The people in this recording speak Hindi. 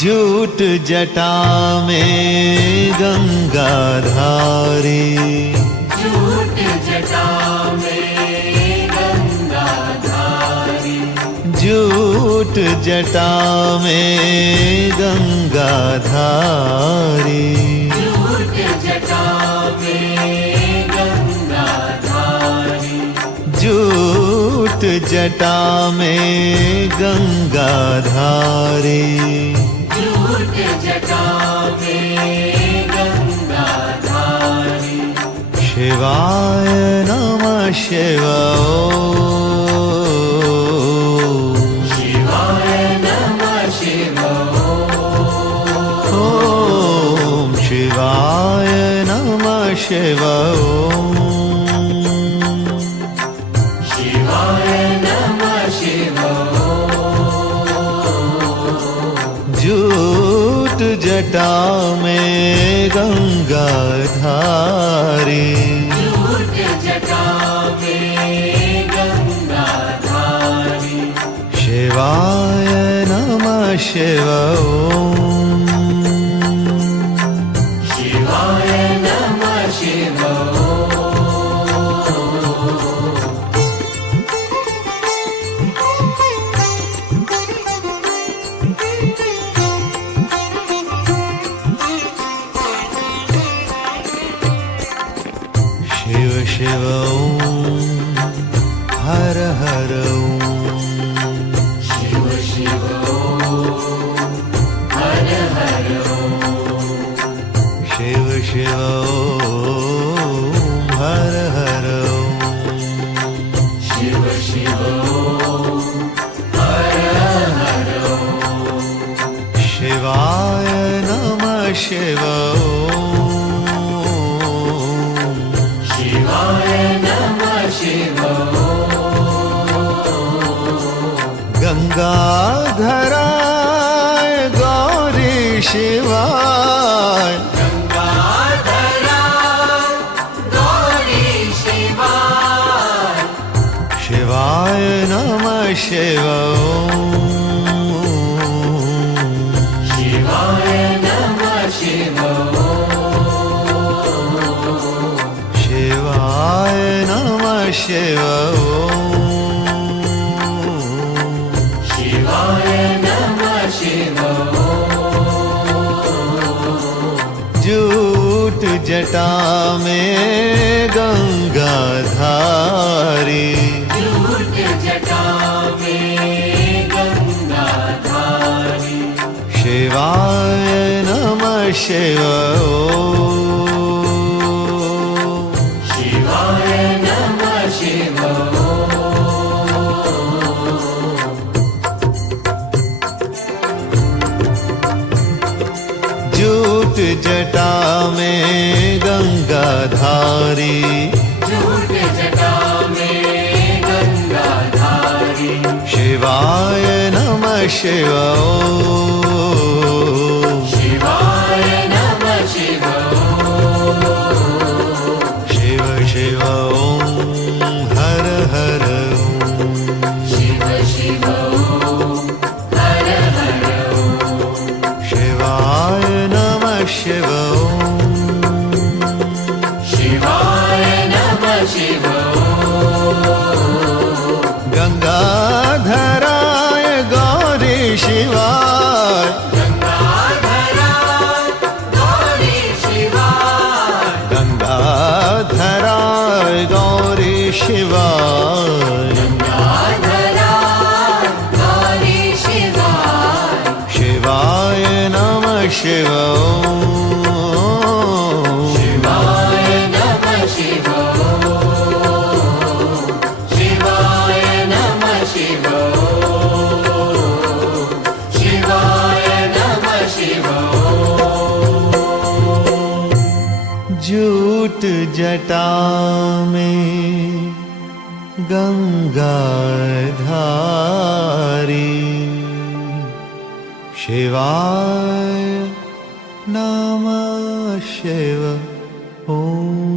जूट जटा में गंगाधारी, जूट जटा में गंगाधारी, जूट जटा में गंगाधारी, जूट जटा में गंगाधारी, जूट जटा में गंगाधारी, जूट जटा में गंगाधारी। शिवाय नमः शिवाय नमः ओम शिवाय नमः शिवाय नमः जूट जटा में गंगाधारी, जूट जटा में गंगाधारी। शिवाय नमः शिवाय नमः शिव शिव ओम हर हर ओम, शिव शिव हर हर शिव शिव ओम हर हर ओम, शिव शिव हर हर शिवाय नमः शिवाय नमः गंगाधराय गौरी शिवाय, गंगाधरा गौरी शिवाय, शिवाय नमः शिवाय नमः शिवाय नमः शिवाय नमः जूट जटा में गंगाधारी, जूट जटा में गंगाधारी। शिवाय नमः शिवाय नमः जूट जटा में गंगाधारी, जूट जटा में गंगाधारी। शिवाय नमः शिवाय नमः शिव शिव ओम हर हर ओम, शिव शिव हर हर शिवाय नमः शिवाय नमः गंगाधराय गौरी शिवाय, गंगाधरा गौरी शिवाय, गंगाधराय गौरी शिवाय, गंगाधरा गौरी शिवाय। शिवाय नमः शिवाय नमः शिवाय नमः शिवाय नमः जूट जटा में गंगाधारी, शिवाय नमः ओम।